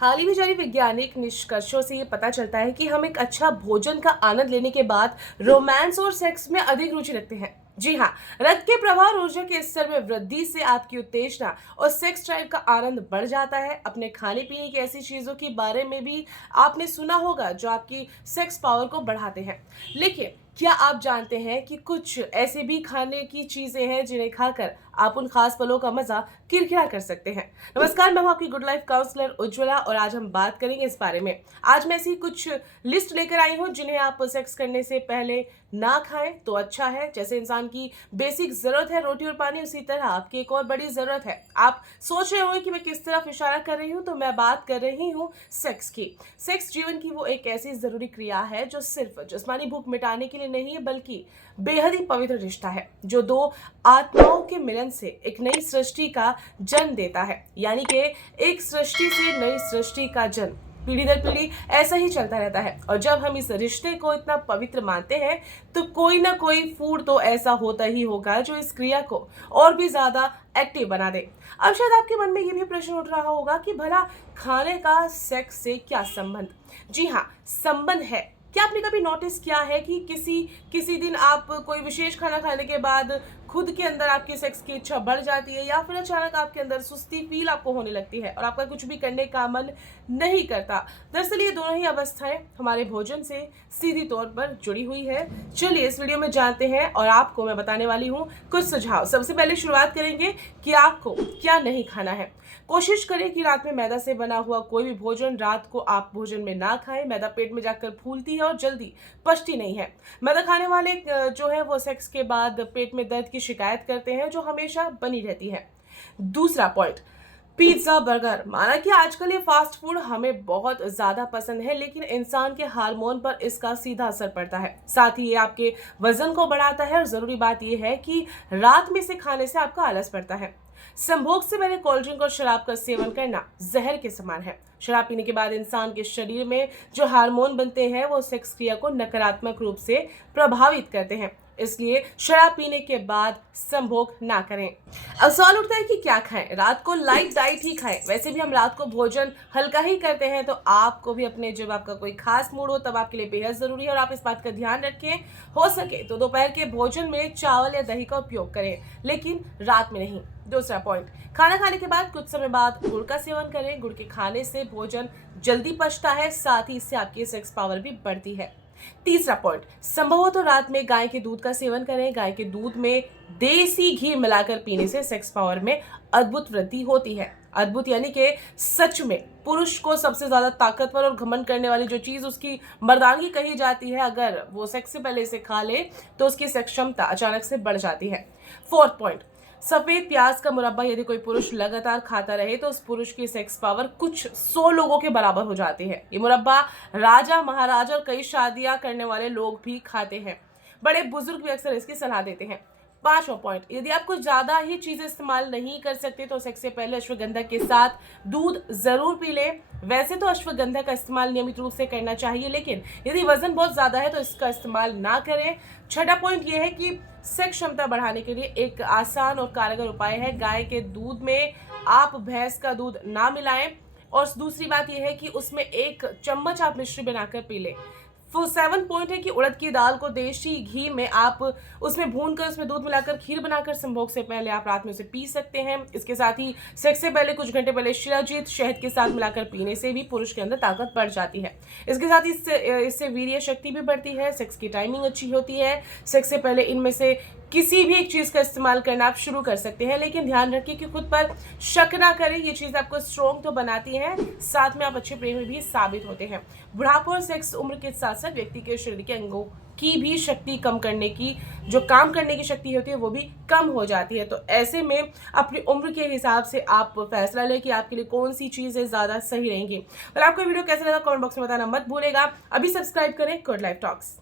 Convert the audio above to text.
हाल ही में जारी वैज्ञानिक निष्कर्षों से ये पता चलता है कि हम एक अच्छा भोजन का आनंद लेने के बाद रोमांस और सेक्स में अधिक रुचि रखते हैं। जी हाँ, रक्त के प्रवाह और ऊर्जा के स्तर में वृद्धि से आपकी उत्तेजना और सेक्स ड्राइव का आनंद बढ़ जाता है। अपने खाने पीने की ऐसी चीजों के बारे में भी आपने सुना होगा जो आपकी सेक्स पावर को बढ़ाते हैं। लेकिन क्या आप जानते हैं कि कुछ ऐसे भी खाने की चीजें हैं जिन्हें खाकर आप उन खास पलों का मजा किरकिरा कर सकते हैं। नमस्कार, मैं हूं आपकी गुड लाइफ काउंसलर उज्ज्वला और आज हम बात करेंगे इस बारे में। आज मैं ऐसी कुछ लिस्ट लेकर आई हूं जिन्हें आप सेक्स करने से पहले ना खाएं तो अच्छा है। जैसे इंसान की बेसिक जरूरत है रोटी और पानी, उसी तरह आपकी एक और बड़ी जरूरत है। आप सोच रहे होंगे कि मैं किस तरफ इशारा कर रही हूं, तो मैं बात कर रही हूं सेक्स की। सेक्स जीवन की वो एक ऐसी जरूरी क्रिया है जो सिर्फ जिस्मानी भूख मिटाने के लिए नहीं है, बल्कि बेहद ही पवित्र रिश्ता है जो दो आत्माओं के मिलन से एक नई सृष्टि का जन्म देता है। यानी कि एक सृष्टि से नई सृष्टि का जन्म पीढ़ी दर पीढ़ी ऐसा ही चलता रहता है। और जब हम इस रिश्ते को इतना पवित्र मानते हैं तो कोई ना कोई फूड तो ऐसा होता ही होगा जो इस क्रिया को और भी ज्यादा एक्टिव बना दे। अब शायद आपके मन में ये भी प्रश्न उठ रहा होगा कि भला खाने का सेक्स से क्या संबंध? जी हाँ, संबंध है। क्या आपने कभी नोटिस किया है कि किसी किसी दिन आप कोई विशेष खाना खाने के बाद खुद के अंदर आपकी सेक्स की इच्छा बढ़ जाती है, या फिर अचानक आपके अंदर सुस्ती फील आपको होने लगती है और आपका कुछ भी करने का मन नहीं करता? दरअसल ये दोनों ही अवस्थाएं हमारे भोजन से सीधी तौर पर जुड़ी हुई है। चलिए इस वीडियो में जानते हैं और आपको मैं बताने वाली हूँ कुछ सुझाव। सबसे पहले शुरुआत करेंगे कि आपको क्या नहीं खाना है। कोशिश करें कि रात में मैदा से बना हुआ कोई भी भोजन रात को आप भोजन में ना खाएं। मैदा पेट में जाकर फूलती है और जल्दी पचती नहीं है। मैदा खाने वाले जो है वो सेक्स के बाद पेट में दर्द की शिकायत करते हैं जो हमेशा बनी रहती है। दूसरा पॉइंट, पिज्जा बर्गर। माना कि आजकल ये फास्ट फूड हमें बहुत ज्यादा पसंद है, लेकिन इंसान के हार्मोन पर इसका सीधा असर पड़ता है। साथ ही ये आपके वजन को बढ़ाता है और जरूरी बात यह है कि रात में इसे खाने से आपका आलस पड़ता है। संभोग से पहले कोल्ड ड्रिंक और शराब का सेवन करना जहर के समान है। शराब पीने के बाद इंसान के शरीर में जो हार्मोन बनते हैं वो सेक्स क्रिया को नकारात्मक रूप से प्रभावित करते हैं, इसलिए शराब पीने के बाद संभोग ना करें। अब सवाल उठता है कि क्या खाएं? रात को लाइट डाइट ही खाएं। वैसे भी हम रात को भोजन हल्का ही करते हैं, तो आपको भी अपने जब आपका कोई खास मूड हो तब आपके लिए बेहद जरूरी है और आप इस बात का ध्यान रखें। हो सके तो दोपहर के भोजन में चावल या दही का उपयोग करें, लेकिन रात में नहीं। दूसरा पॉइंट, खाना खाने के बाद कुछ समय बाद गुड़ का सेवन करें। गुड़ के खाने से भोजन जल्दी पचता है, साथ ही इससे आपकी सेक्स पावर भी बढ़ती है। तीसरा पॉइंट, संभव हो तो रात में गाय के दूध का सेवन करें। गाय के दूध में देसी घी मिलाकर पीने से सेक्स पावर में अद्भुत वृद्धि होती है। अद्भुत यानी कि सच में पुरुष को सबसे ज्यादा ताकतवर और घमंड करने वाली जो चीज उसकी मर्दानगी कही जाती है, अगर वो सेक्स से पहले इसे खा ले तो उसकी सेक्स क्षमता अचानक से बढ़ जाती है। फोर्थ पॉइंट, सफेद प्याज का मुरब्बा यदि कोई पुरुष लगातार खाता रहे तो उस पुरुष की सेक्स पावर कुछ 100 लोगों के बराबर हो जाती है। ये मुरब्बा राजा, महाराजा और कई शादियां करने वाले लोग भी खाते हैं। बड़े बुजुर्ग भी अक्सर इसकी सलाह देते हैं। पांचवा पॉइंट, यदि आप कुछ ज्यादा ही चीजें इस्तेमाल नहीं कर सकते तो सेक्स से पहले अश्वगंधा के साथ दूध जरूर पी लें। वैसे तो अश्वगंधा का इस्तेमाल नियमित रूप से करना चाहिए, लेकिन यदि वजन बहुत ज्यादा है तो इसका इस्तेमाल ना करें। छठा पॉइंट यह है कि सेक्स क्षमता बढ़ाने के लिए एक आसान और कारगर उपाय है, गाय के दूध में आप भैंस का दूध ना मिलाएं। और दूसरी बात यह है कि उसमें 1 चम्मच आप मिश्री बनाकर पी लें। 7 पॉइंट है कि उड़द की दाल को देसी घी में आप उसमें भूनकर उसमें दूध मिलाकर खीर बनाकर संभोग से पहले आप रात में उसे पी सकते हैं। इसके साथ ही सेक्स से पहले कुछ घंटे पहले शिलाजीत शहद के साथ मिलाकर पीने से भी पुरुष के अंदर ताकत बढ़ जाती है। इसके साथ ही इससे वीर्य शक्ति भी बढ़ती है, सेक्स की टाइमिंग अच्छी होती है। सेक्स से पहले इनमें से किसी भी एक चीज का इस्तेमाल करना आप शुरू कर सकते हैं, लेकिन ध्यान रखिए कि खुद पर शक ना करें। ये चीज आपको स्ट्रॉन्ग तो बनाती है, साथ में आप अच्छे प्रेमी भी साबित होते हैं। बुढ़ापा और सेक्स उम्र के साथ साथ व्यक्ति के शरीर के अंगों की भी शक्ति कम करने की, जो काम करने की शक्ति होती है वो भी कम हो जाती है। तो ऐसे में अपनी उम्र के हिसाब से आप फैसला लें कि आपके लिए कौन सी चीजें ज्यादा सही रहेंगी। और आपको वीडियो कैसा लगा कमेंट बॉक्स में बताना मत भूलेगा। अभी सब्सक्राइब करें गुड लाइफ टॉक्स।